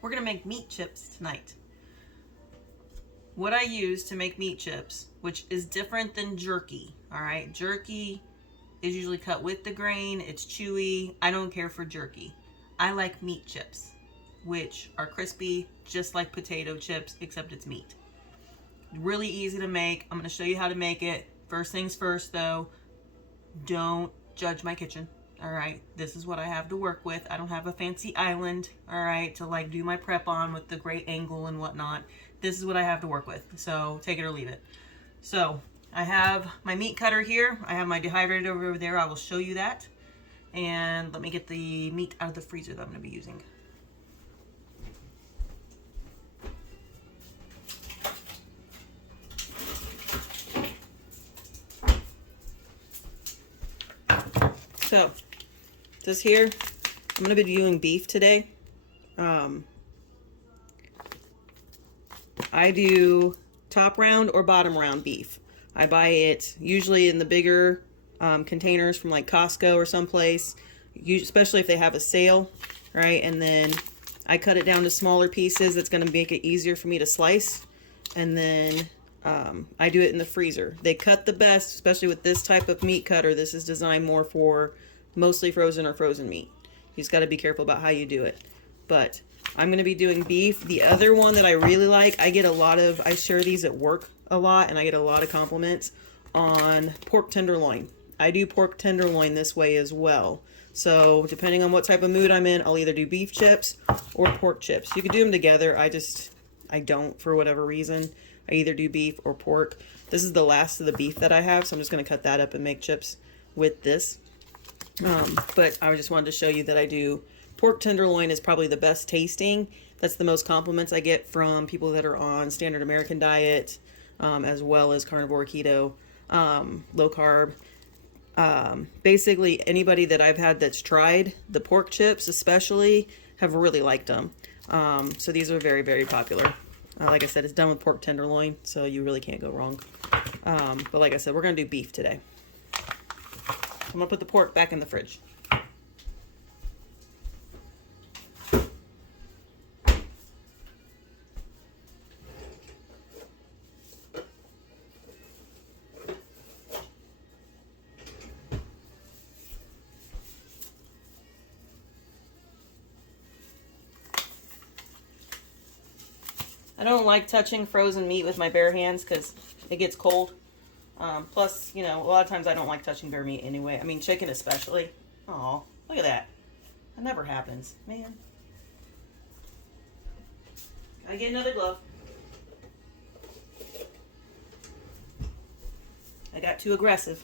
We're gonna make meat chips tonight. What I use to make meat chips, which is different than jerky, all right? Jerky is usually cut with the grain, it's chewy. I don't care for jerky. I like meat chips, which are crispy, just like potato chips, except it's meat. Really easy to make. I'm gonna show you how to make it. First things first though, don't judge my kitchen. All right, this is what I have to work with. I don't have a fancy island, all right, to like do my prep on with the great angle and whatnot. This is what I have to work with, so take it or leave it. So I have my meat cutter here. I have my dehydrator over there. I will show you that. And let me get the meat out of the freezer that I'm gonna be using. So this here, I'm gonna be doing beef today. I do top round or bottom round beef. I buy it usually in the bigger containers from like Costco or someplace, especially if they have a sale, right? And then I cut it down to smaller pieces. That's gonna make it easier for me to slice. And then I do it in the freezer. They cut the best, especially with this type of meat cutter. This is designed more for mostly frozen or frozen meat. You just got to be careful about how you do it. But I'm going to be doing beef. The other one that I really like, I share these at work a lot, and I get a lot of compliments on pork tenderloin. I do pork tenderloin this way as well. So depending on what type of mood I'm in, I'll either do beef chips or pork chips. You can do them together. I don't for whatever reason. I either do beef or pork. This is the last of the beef that I have, so I'm just going to cut that up and make chips with this. But I just wanted to show you that I do pork tenderloin is probably the best tasting. That's the most compliments I get from people that are on standard American diet, as well as carnivore, keto, low carb. Basically anybody that I've had that's tried the pork chips especially have really liked them. So these are very, very popular. Like I said, it's done with pork tenderloin, so you really can't go wrong. But like I said, we're going to do beef today. I'm going to put the pork back in the fridge. I don't like touching frozen meat with my bare hands because it gets cold. Plus, you know, a lot of times I don't like touching bare meat anyway. I mean, chicken especially. Oh, look at that. That never happens, man. Gotta get another glove. I got too aggressive.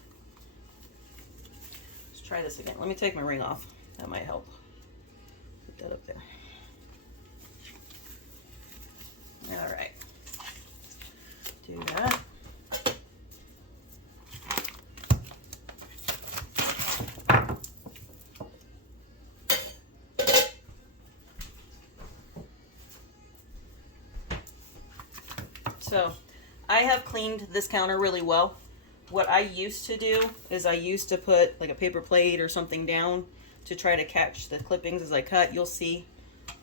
Let's try this again. Let me take my ring off. That might help. Put that up there. All right. Do that. So I have cleaned this counter really well. What I used to do is I used to put like a paper plate or something down to try to catch the clippings as I cut. You'll see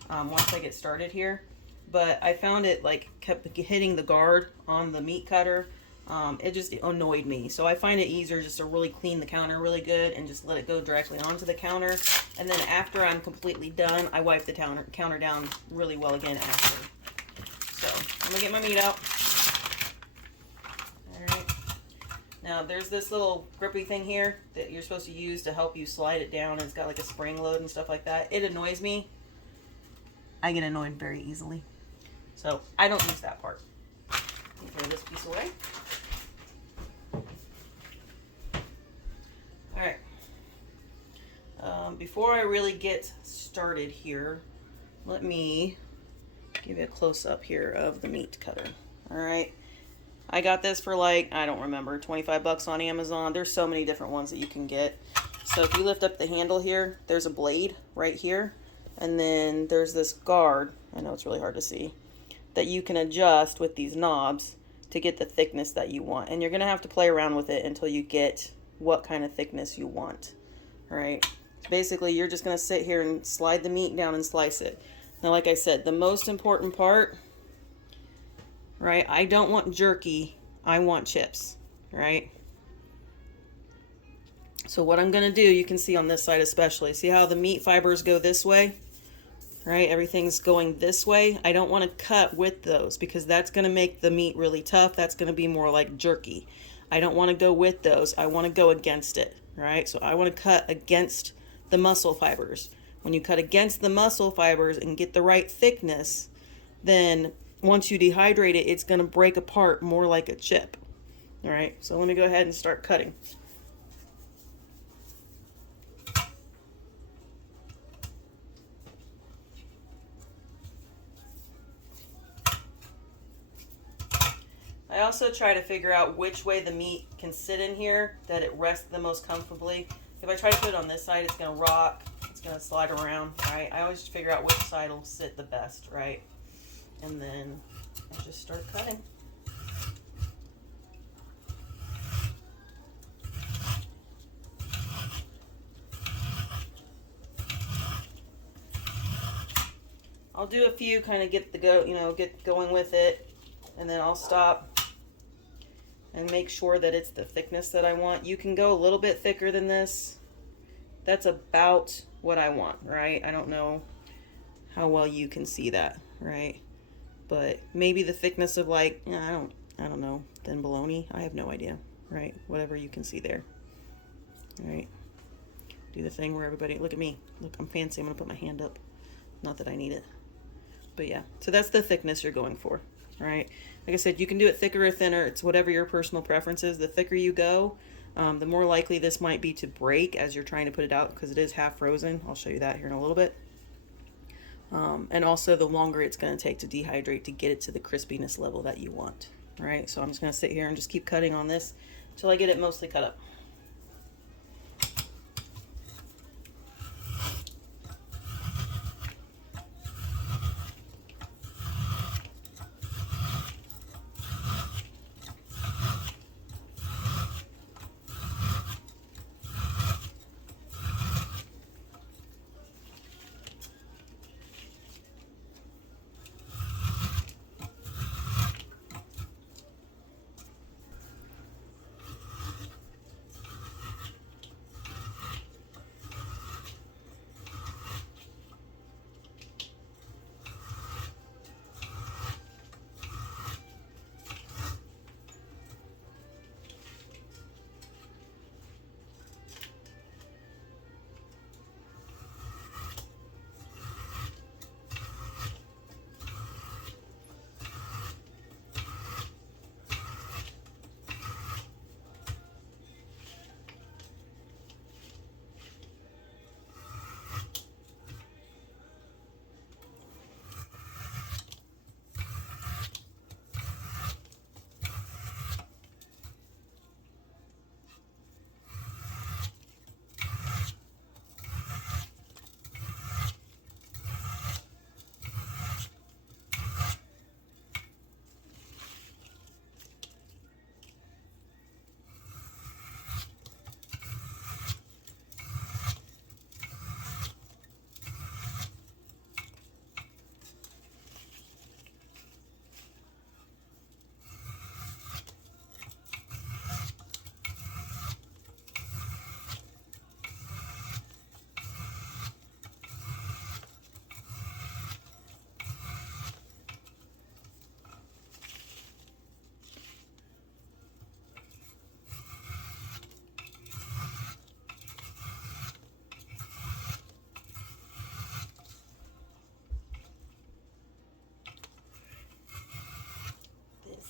once I get started here. But I found it like kept hitting the guard on the meat cutter. It just annoyed me. So I find it easier just to really clean the counter really good and just let it go directly onto the counter. And then after I'm completely done, I wipe the counter down really well again after. So I'm gonna get my meat out. Alright. Now there's this little grippy thing here that you're supposed to use to help you slide it down. It's got like a spring load and stuff like that. It annoys me. I get annoyed very easily. So I don't use that part. Let me throw this piece away. Alright. Before I really get started here, let me give you a close-up here of the meat cutter. Alright. I got this for like, I don't remember, 25 bucks on Amazon. There's so many different ones that you can get. So if you lift up the handle here, there's a blade right here. And then there's this guard, I know it's really hard to see, that you can adjust with these knobs to get the thickness that you want. And you're going to have to play around with it until you get what kind of thickness you want. All right. Basically, you're just going to sit here and slide the meat down and slice it. Now, like I said, the most important part, right? I don't want jerky. I want chips, right? So what I'm going to do, you can see on this side especially, see how the meat fibers go this way, right? Everything's going this way. I don't want to cut with those because that's going to make the meat really tough. That's going to be more like jerky. I don't want to go with those. I want to go against it, right? So I want to cut against the muscle fibers. When you cut against the muscle fibers and get the right thickness, then once you dehydrate it, it's going to break apart more like a chip. All right, so let me go ahead and start cutting. I also try to figure out which way the meat can sit in here, that it rests the most comfortably. If I try to put it on this side, it's going to rock, it's going to slide around, right? I always just figure out which side will sit the best, right? And then I just start cutting. I'll do a few, kind of get going with it, and then I'll stop and make sure that it's the thickness that I want. You can go a little bit thicker than this. That's about what I want, right? I don't know how well you can see that, right? But maybe the thickness of like, I don't know, thin bologna. I have no idea, right? Whatever you can see there. All right. Do the thing where everybody, look at me. Look, I'm fancy. I'm gonna put my hand up. Not that I need it. But yeah, so that's the thickness you're going for, right? Like I said, you can do it thicker or thinner. It's whatever your personal preference is. The thicker you go, the more likely this might be to break as you're trying to put it out because it is half frozen. I'll show you that here in a little bit. And also the longer it's going to take to dehydrate to get it to the crispiness level that you want, right? So I'm just going to sit here and just keep cutting on this until I get it mostly cut up.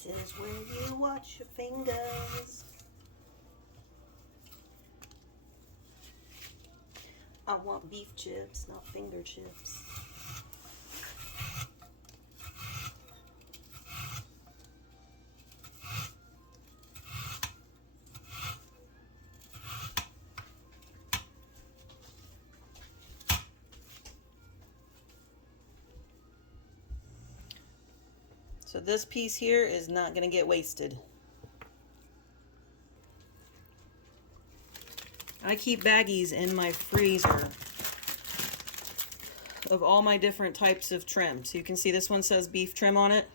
This is where you watch your fingers. I want beef chips, not finger chips. So this piece here is not going to get wasted. I keep baggies in my freezer of all my different types of trim. So you can see this one says beef trim on it.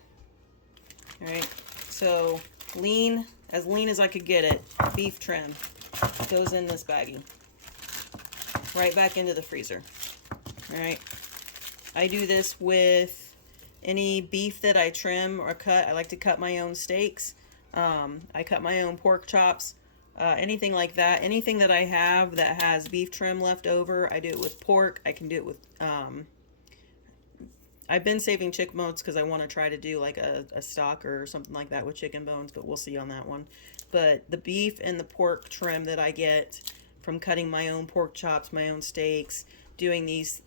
All right, so lean as I could get it, beef trim goes in this baggie. Right back into the freezer. All right, I do this with any beef that I trim or cut. I like to cut my own steaks. I cut my own pork chops. Anything like that. Anything that I have that has beef trim left over, I do it with pork. I can do it with... I've been saving chicken bones because I want to try to do like a stock or something like that with chicken bones, but we'll see on that one. But the beef and the pork trim that I get from cutting my own pork chops, my own steaks, doing these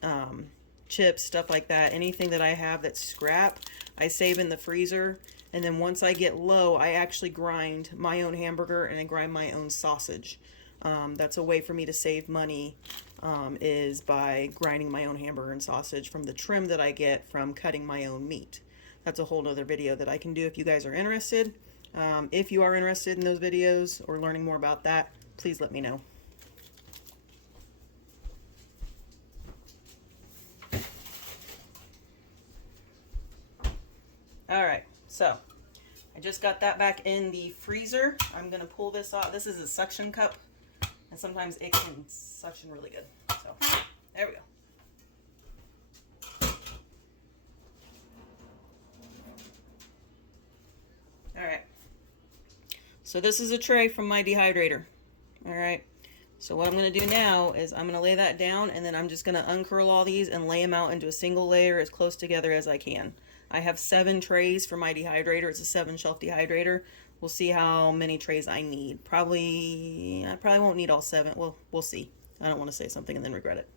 chips, stuff like that, anything that I have that's scrap, I save in the freezer. And then once I get low, I actually grind my own hamburger and I grind my own sausage. That's a way for me to save money, is by grinding my own hamburger and sausage from the trim that I get from cutting my own meat. That's a whole nother video that I can do if you guys are interested. If you are interested in those videos or learning more about that, please let me know. All right, so I just got that back in the freezer. I'm gonna pull this off. This is a suction cup, and sometimes it can suction really good. So there we go. All right, so this is a tray from my dehydrator. All right, so what I'm gonna do now is I'm gonna lay that down, and then I'm just gonna uncurl all these and lay them out into a single layer as close together as I can. I have 7 trays for my dehydrator. It's a 7-shelf dehydrator. We'll see how many trays I need. I probably won't need all 7. Well, we'll see. I don't want to say something and then regret it.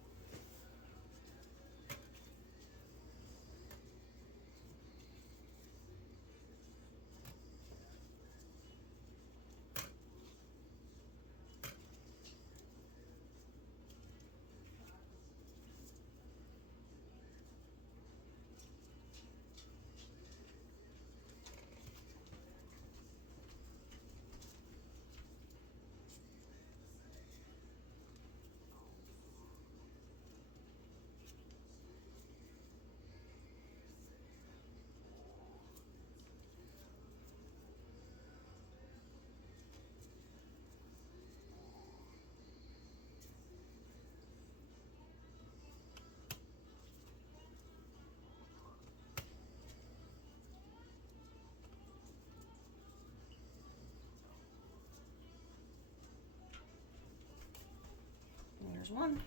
There's one.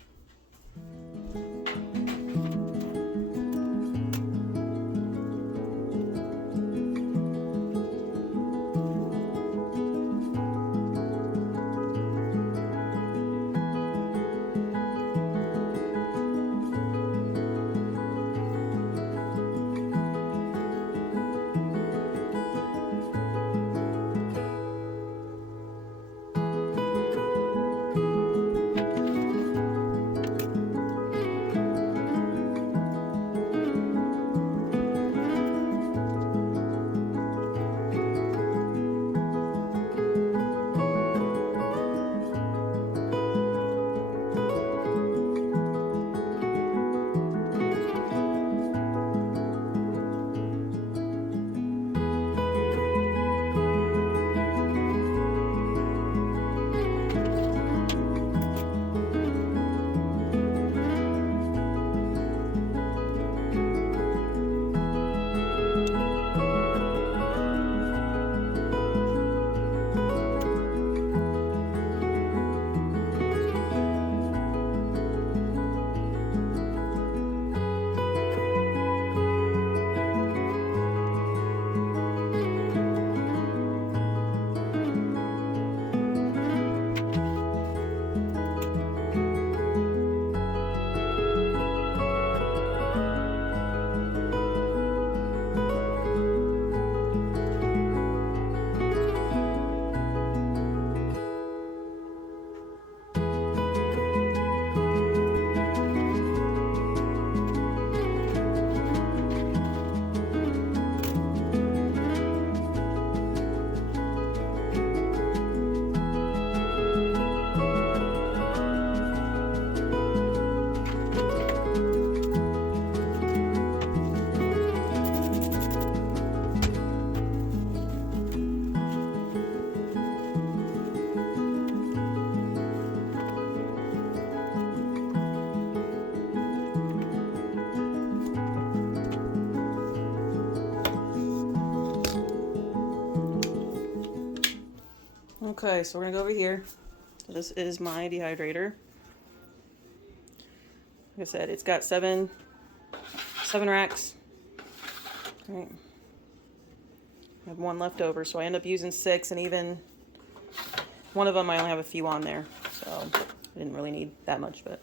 Okay, so we're gonna go over here. So this is my dehydrator. Like I said, it's got seven racks. All right. I have one left over, so I end up using 6, and even one of them I only have a few on there, so I didn't really need that much. But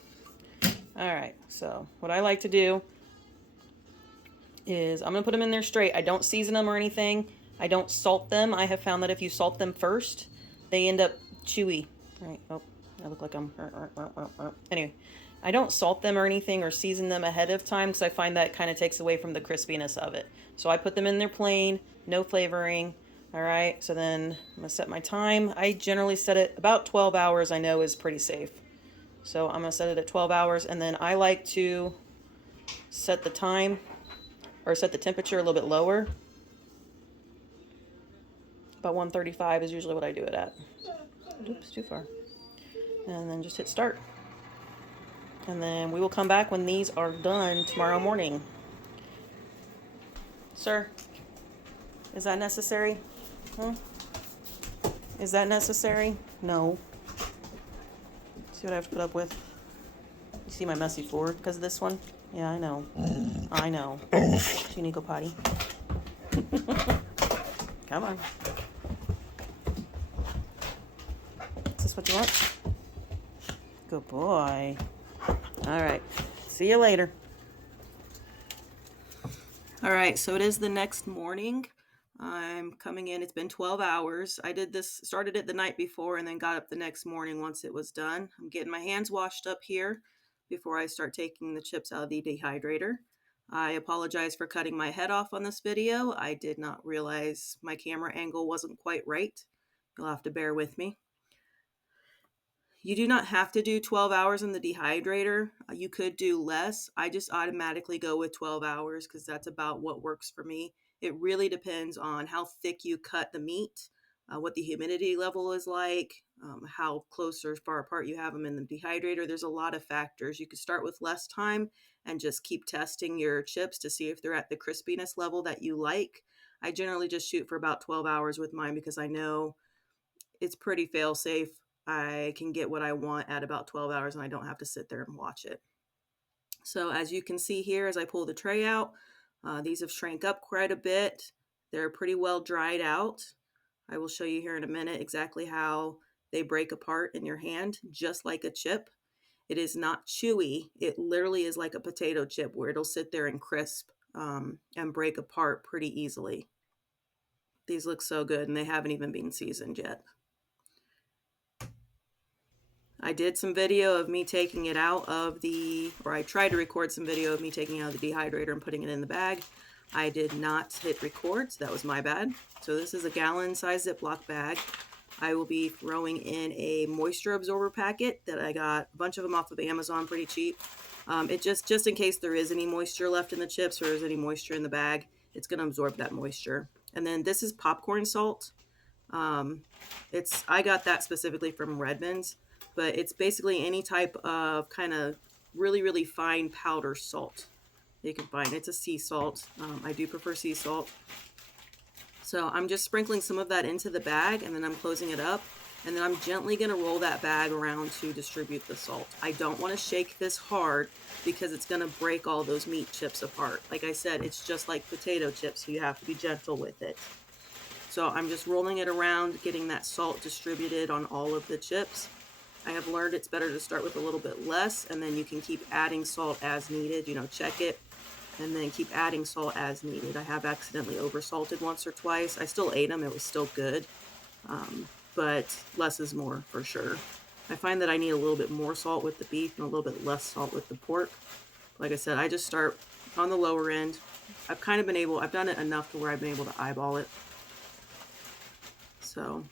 all right, so what I like to do is I'm gonna put them in there straight. I don't season them or anything. I don't salt them. I have found that if you salt them first, they end up chewy. Right? Oh, I look like I'm. Anyway, I don't salt them or anything or season them ahead of time because I find that kind of takes away from the crispiness of it. So I put them in there plain, no flavoring. All right, so then I'm gonna set my time. I generally set it about 12 hours. I know is pretty safe. So I'm gonna set it at 12 hours, and then I like to set the time or set the temperature a little bit lower. About 135 is usually what I do it at. Oops, too far. And then just hit start. And then we will come back when these are done tomorrow morning. Sir, is that necessary? Huh? Is that necessary? No. See what I have to put up with? You see my messy floor because of this one? Yeah, I know. I know. You need to go potty. Come on. Is this what you want? Good boy. All right. See you later. All right, so it is the next morning. I'm coming in. It's been 12 hours. I started it the night before and then got up the next morning once it was done. I'm getting my hands washed up here before I start taking the chips out of the dehydrator. I apologize for cutting my head off on this video. I did not realize my camera angle wasn't quite right. You'll have to bear with me. You do not have to do 12 hours in the dehydrator. You could do less. I just automatically go with 12 hours because that's about what works for me. It really depends on how thick you cut the meat, what the humidity level is like, how close or far apart you have them in the dehydrator. There's a lot of factors. You could start with less time and just keep testing your chips to see if they're at the crispiness level that you like. I generally just shoot for about 12 hours with mine because I know it's pretty fail safe. I can get what I want at about 12 hours and I don't have to sit there and watch it. So as you can see here, as I pull the tray out, these have shrank up quite a bit. They're pretty well dried out. I will show you here in a minute exactly how they break apart in your hand, just like a chip. It is not chewy. It literally is like a potato chip where it'll sit there and crisp and break apart pretty easily. These look so good and they haven't even been seasoned yet. I did some video of me taking it out of I tried to record some video of me taking it out of the dehydrator and putting it in the bag. I did not hit record, so that was my bad. So this is a gallon size Ziploc bag. I will be throwing in a moisture absorber packet that I got a bunch of them off of Amazon pretty cheap. It just in case there is any moisture left in the chips or there's any moisture in the bag, it's going to absorb that moisture. And then this is popcorn salt. I got that specifically from Redmond's, but it's basically any type of kind of really, really fine powder salt you can find. It's a sea salt. I do prefer sea salt. So I'm just sprinkling some of that into the bag and then I'm closing it up. And then I'm gently going to roll that bag around to distribute the salt. I don't want to shake this hard because it's going to break all those meat chips apart. Like I said, it's just like potato chips, so you have to be gentle with it. So I'm just rolling it around, getting that salt distributed on all of the chips. I have learned it's better to start with a little bit less, and then you can keep adding salt as needed. Check it, and then keep adding salt as needed. I have accidentally oversalted once or twice. I still ate them. It was still good, but less is more for sure. I find that I need a little bit more salt with the beef and a little bit less salt with the pork. Like I said, I just start on the lower end. I've done it enough to where I've been able to eyeball it. So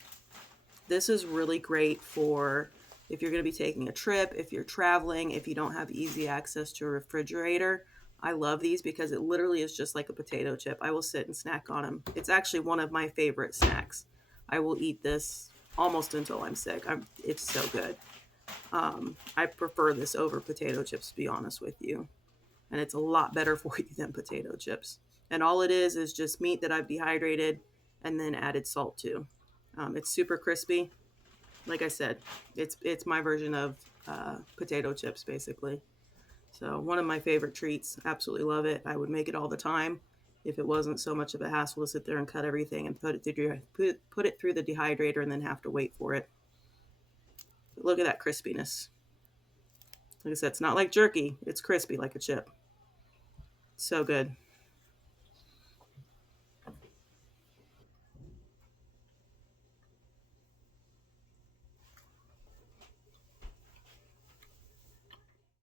this is really great for if you're going to be taking a trip, if you're traveling, if you don't have easy access to a refrigerator. I love these because it literally is just like a potato chip. I will sit and snack on them. It's actually one of my favorite snacks. I will eat this almost until I'm sick. It's so good. I prefer this over potato chips, to be honest with you. And it's a lot better for you than potato chips. And all it is just meat that I've dehydrated and then added salt to. It's super crispy. like I said, it's my version of potato chips, basically. So one of my favorite treats. Absolutely love it. I would make it all the time if it wasn't so much of a hassle to sit there and cut everything and put it through the dehydrator and then have to wait for it. But look at that crispiness. Like I said, it's not like jerky. It's crispy like a chip. So good.